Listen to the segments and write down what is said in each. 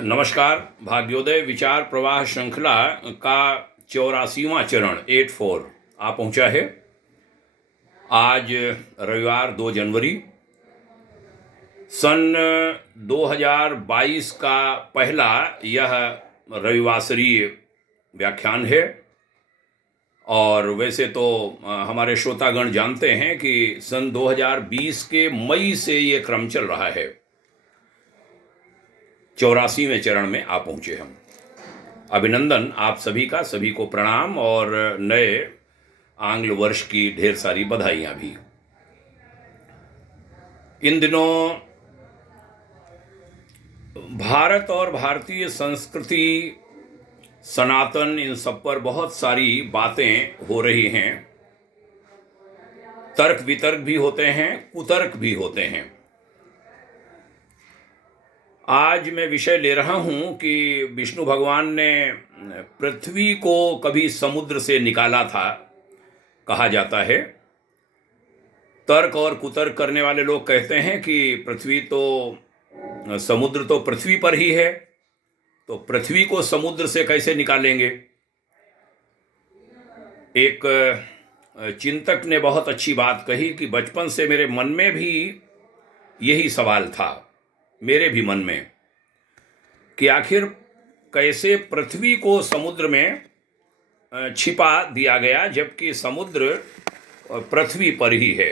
नमस्कार। भाग्योदय विचार प्रवाह श्रृंखला का 84वां चरण 84 आ पहुंचा है। आज रविवार 2 जनवरी सन 2022 का पहला यह रविवासरीय व्याख्यान है। और वैसे तो हमारे श्रोतागण जानते हैं कि सन 2020 के मई से ये क्रम चल रहा है। 84वें चरण में आ पहुंचे हम। अभिनंदन आप सभी का, सभी को प्रणाम और नए आंग्ल वर्ष की ढेर सारी बधाइयां भी। इन दिनों भारत और भारतीय संस्कृति, सनातन, इन सब पर बहुत सारी बातें हो रही हैं। तर्क वितर्क भी होते हैं, कुतर्क भी होते हैं। आज मैं विषय ले रहा हूं कि विष्णु भगवान ने पृथ्वी को कभी समुद्र से निकाला था, कहा जाता है। तर्क और कुतर्क करने वाले लोग कहते हैं कि समुद्र तो पृथ्वी पर ही है, तो पृथ्वी को समुद्र से कैसे निकालेंगे। एक चिंतक ने बहुत अच्छी बात कही कि बचपन से मेरे मन में भी यही सवाल था, मेरे भी मन में, कि आखिर कैसे पृथ्वी को समुद्र में छिपा दिया गया, जबकि समुद्र पृथ्वी पर ही है।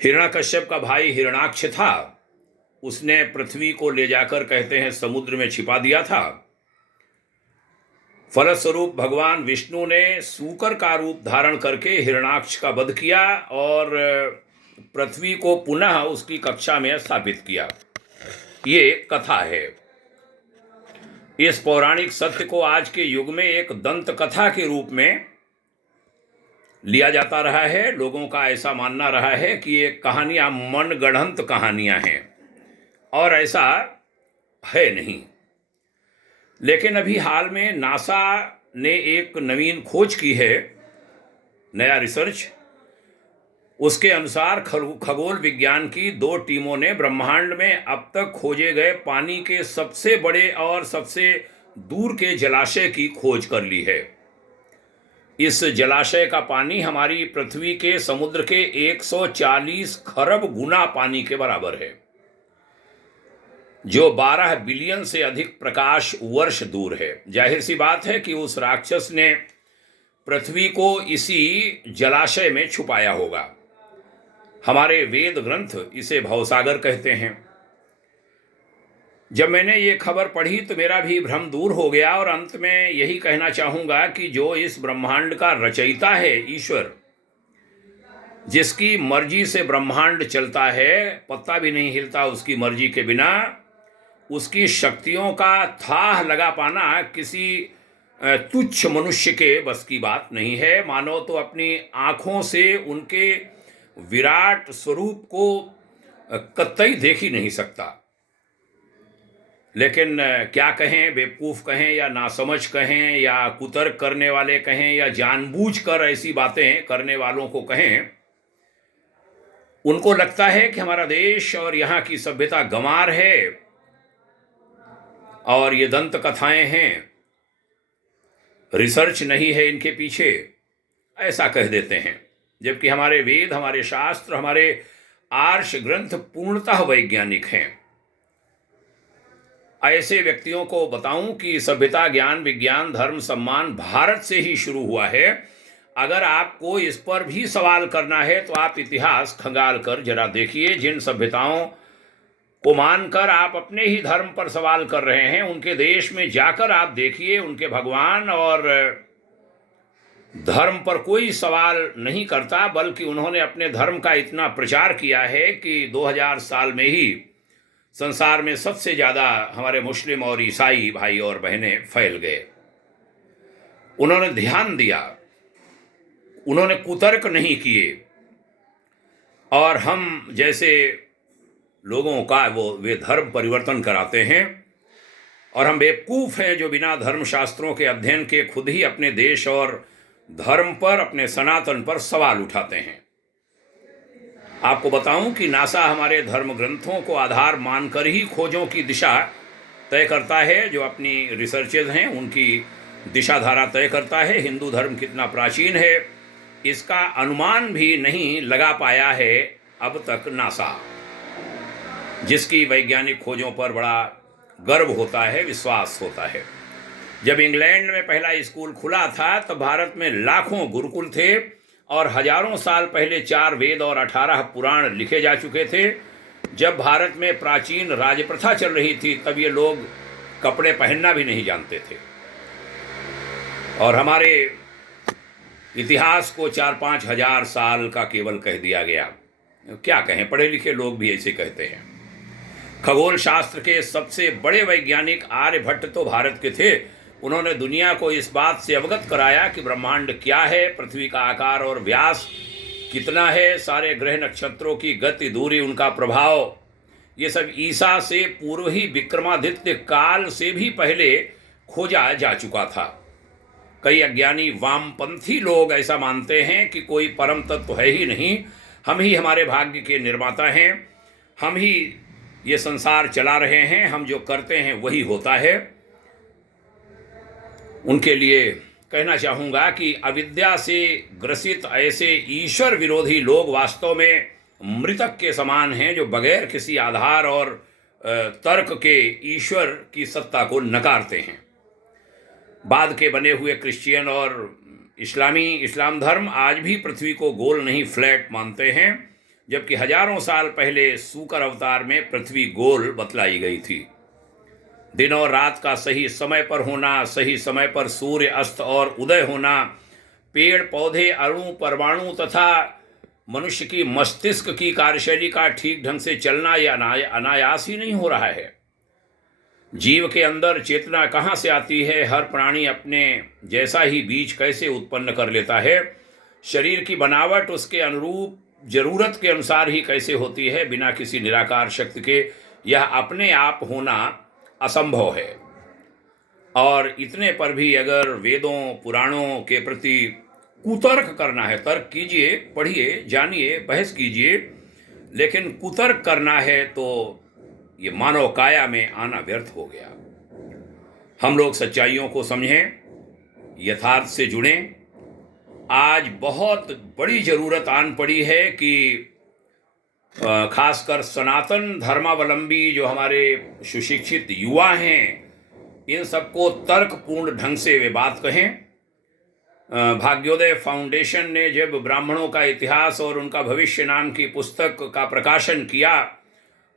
हिरण्यकश्यप का भाई हिरणाक्ष था, उसने पृथ्वी को ले जाकर कहते हैं समुद्र में छिपा दिया था। फलस्वरूप भगवान विष्णु ने सूकर का रूप धारण करके हिरणाक्ष का वध किया और पृथ्वी को पुनः उसकी कक्षा में स्थापित किया। ये कथा है। इस पौराणिक सत्य को आज के युग में एक दंत कथा के रूप में लिया जाता रहा है। लोगों का ऐसा मानना रहा है कि ये कहानियां मनगढ़ंत कहानियां हैं, और ऐसा है नहीं। लेकिन अभी हाल में नासा ने एक नवीन खोज की है, नया रिसर्च। उसके अनुसार खगोल विज्ञान की 2 टीमों ने ब्रह्मांड में अब तक खोजे गए पानी के सबसे बड़े और सबसे दूर के जलाशय की खोज कर ली है। इस जलाशय का पानी हमारी पृथ्वी के समुद्र के 140 खरब गुना पानी के बराबर है, जो 12 बिलियन से अधिक प्रकाश वर्ष दूर है। जाहिर सी बात है कि उस राक्षस ने पृथ्वी को इसी जलाशय में छुपाया होगा। हमारे वेद ग्रंथ इसे भवसागर कहते हैं। जब मैंने ये खबर पढ़ी तो मेरा भी भ्रम दूर हो गया, और अंत में यही कहना चाहूंगा कि जो इस ब्रह्मांड का रचयिता है, ईश्वर, जिसकी मर्जी से ब्रह्मांड चलता है, पत्ता भी नहीं हिलता उसकी मर्जी के बिना, उसकी शक्तियों का थाह लगा पाना किसी तुच्छ मनुष्य के बस की बात नहीं है। मानो तो अपनी आंखों से उनके विराट स्वरूप को कतई देख ही नहीं सकता। लेकिन क्या कहें, बेवकूफ़ कहें या नासमझ कहें या कुतर्क करने वाले कहें या जानबूझकर ऐसी बातें करने वालों को कहें, उनको लगता है कि हमारा देश और यहाँ की सभ्यता गंवार है और ये दंत कथाएं हैं, रिसर्च नहीं है इनके पीछे, ऐसा कह देते हैं। जबकि हमारे वेद, हमारे शास्त्र, हमारे आर्ष ग्रंथ पूर्णतः वैज्ञानिक हैं। ऐसे व्यक्तियों को बताऊं कि सभ्यता, ज्ञान, विज्ञान, धर्म, सम्मान भारत से ही शुरू हुआ है। अगर आपको इस पर भी सवाल करना है तो आप इतिहास खंगाल कर जरा देखिए। जिन सभ्यताओं को मानकर आप अपने ही धर्म पर सवाल कर रहे हैं, उनके देश में जाकर आप देखिए, उनके भगवान और धर्म पर कोई सवाल नहीं करता, बल्कि उन्होंने अपने धर्म का इतना प्रचार किया है कि 2000 साल में ही संसार में सबसे ज़्यादा हमारे मुस्लिम और ईसाई भाई और बहनें फैल गए। उन्होंने ध्यान दिया, उन्होंने कुतर्क नहीं किए। और हम जैसे लोगों का वे धर्म परिवर्तन कराते हैं, और हम बेवकूफ़ हैं जो बिना धर्म शास्त्रों के अध्ययन के खुद ही अपने देश और धर्म पर, अपने सनातन पर सवाल उठाते हैं। आपको बताऊं कि नासा हमारे धर्म ग्रंथों को आधार मानकर ही खोजों की दिशा तय करता है। जो अपनी रिसर्चेज हैं उनकी दिशा धारा तय करता है। हिंदू धर्म कितना प्राचीन है इसका अनुमान भी नहीं लगा पाया है अब तक नासा, जिसकी वैज्ञानिक खोजों पर बड़ा गर्व होता है, विश्वास होता है। जब इंग्लैंड में पहला स्कूल खुला था तब भारत में लाखों गुरुकुल थे और हजारों साल पहले 4 वेद और 18 पुराण लिखे जा चुके थे। जब भारत में प्राचीन राजप्रथा चल रही थी तब ये लोग कपड़े पहनना भी नहीं जानते थे और हमारे इतिहास को 4-5 हजार साल का केवल कह दिया गया। क्या कहें, पढ़े लिखे लोग भी ऐसे कहते हैं। खगोल शास्त्र के सबसे बड़े वैज्ञानिक आर्यभट्ट तो भारत के थे। उन्होंने दुनिया को इस बात से अवगत कराया कि ब्रह्मांड क्या है, पृथ्वी का आकार और व्यास कितना है, सारे ग्रह नक्षत्रों की गति, दूरी, उनका प्रभाव, ये सब ईसा से पूर्व ही विक्रमादित्य काल से भी पहले खोजा जा चुका था। कई अज्ञानी वामपंथी लोग ऐसा मानते हैं कि कोई परम तत्व है ही नहीं, हम ही हमारे भाग्य के निर्माता हैं, हम ही ये संसार चला रहे हैं, हम जो करते हैं वही होता है। उनके लिए कहना चाहूँगा कि अविद्या से ग्रसित ऐसे ईश्वर विरोधी लोग वास्तव में मृतक के समान हैं, जो बगैर किसी आधार और तर्क के ईश्वर की सत्ता को नकारते हैं। बाद के बने हुए क्रिश्चियन और इस्लाम धर्म आज भी पृथ्वी को गोल नहीं फ्लैट मानते हैं, जबकि हजारों साल पहले सूकर अवतार में पृथ्वी गोल बतलाई गई थी। दिन और रात का सही समय पर होना, सही समय पर सूर्य अस्त और उदय होना, पेड़ पौधे, अणु परमाणु तथा मनुष्य की मस्तिष्क की कार्यशैली का ठीक ढंग से चलना या अनायास ही नहीं हो रहा है। जीव के अंदर चेतना कहाँ से आती है, हर प्राणी अपने जैसा ही बीज कैसे उत्पन्न कर लेता है, शरीर की बनावट उसके अनुरूप जरूरत के अनुसार ही कैसे होती है, बिना किसी निराकार शक्ति के यह अपने आप होना असंभव है। और इतने पर भी अगर वेदों पुराणों के प्रति कुतर्क करना है, तर्क कीजिए, पढ़िए, जानिए, बहस कीजिए, लेकिन कुतर्क करना है तो ये मानव काया में आना व्यर्थ हो गया। हम लोग सच्चाइयों को समझें, यथार्थ से जुड़ें। आज बहुत बड़ी जरूरत आन पड़ी है कि खासकर सनातन धर्मावलंबी जो हमारे सुशिक्षित युवा हैं, इन सबको तर्कपूर्ण ढंग से वे बात कहें। भाग्योदय फाउंडेशन ने जब ब्राह्मणों का इतिहास और उनका भविष्य नाम की पुस्तक का प्रकाशन किया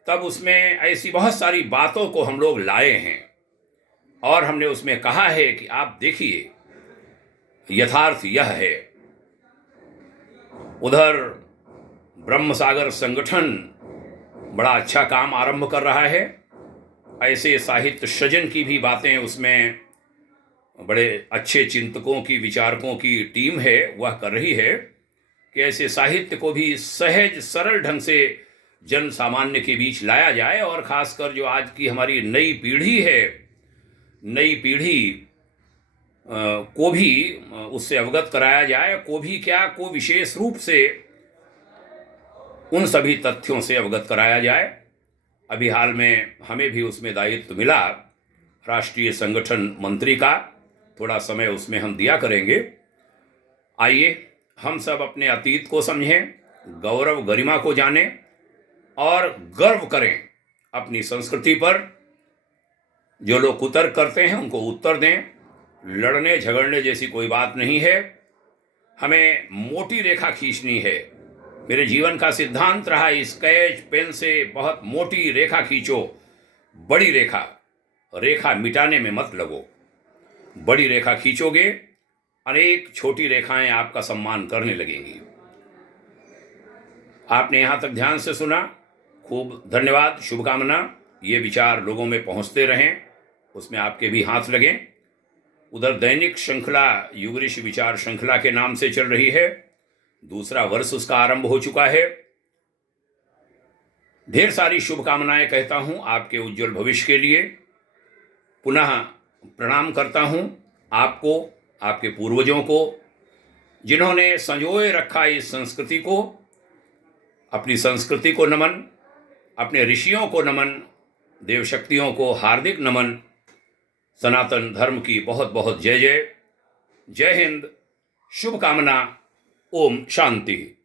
तब उसमें ऐसी बहुत सारी बातों को हम लोग लाए हैं और हमने उसमें कहा है कि आप देखिए, यथार्थ यह है। उधर ब्रह्म सागर संगठन बड़ा अच्छा काम आरंभ कर रहा है। ऐसे साहित्य सृजन की भी बातें उसमें बड़े अच्छे चिंतकों की, विचारकों की टीम है, वह कर रही है कि ऐसे साहित्य को भी सहज सरल ढंग से जन सामान्य के बीच लाया जाए और ख़ासकर जो आज की हमारी नई पीढ़ी है, नई पीढ़ी को भी उससे अवगत कराया जाए। को भी क्या, को विशेष रूप से उन सभी तथ्यों से अवगत कराया जाए। अभी हाल में हमें भी उसमें दायित्व मिला राष्ट्रीय संगठन मंत्री का, थोड़ा समय उसमें हम दिया करेंगे। आइए हम सब अपने अतीत को समझें, गौरव गरिमा को जानें और गर्व करें अपनी संस्कृति पर। जो लोग कुतर्क करते हैं उनको उत्तर दें। लड़ने झगड़ने जैसी कोई बात नहीं है, हमें मोटी रेखा खींचनी है। मेरे जीवन का सिद्धांत रहा, स्केच पेन से बहुत मोटी रेखा खींचो, बड़ी रेखा मिटाने में मत लगो। बड़ी रेखा खींचोगे, अनेक छोटी रेखाएं आपका सम्मान करने लगेंगी। आपने यहाँ तक ध्यान से सुना, खूब धन्यवाद, शुभकामना। ये विचार लोगों में पहुँचते रहें, उसमें आपके भी हाथ लगें। उधर दैनिक श्रृंखला युग ऋषि विचार श्रृंखला के नाम से चल रही है, दूसरा वर्ष उसका आरंभ हो चुका है। ढेर सारी शुभकामनाएं कहता हूं आपके उज्जवल भविष्य के लिए। पुनः प्रणाम करता हूं आपको, आपके पूर्वजों को, जिन्होंने संजोए रखा इस संस्कृति को। अपनी संस्कृति को नमन, अपने ऋषियों को नमन, देव शक्तियों को हार्दिक नमन। सनातन धर्म की बहुत बहुत जय जय। जय हिंद, शुभकामना। ओम शांति।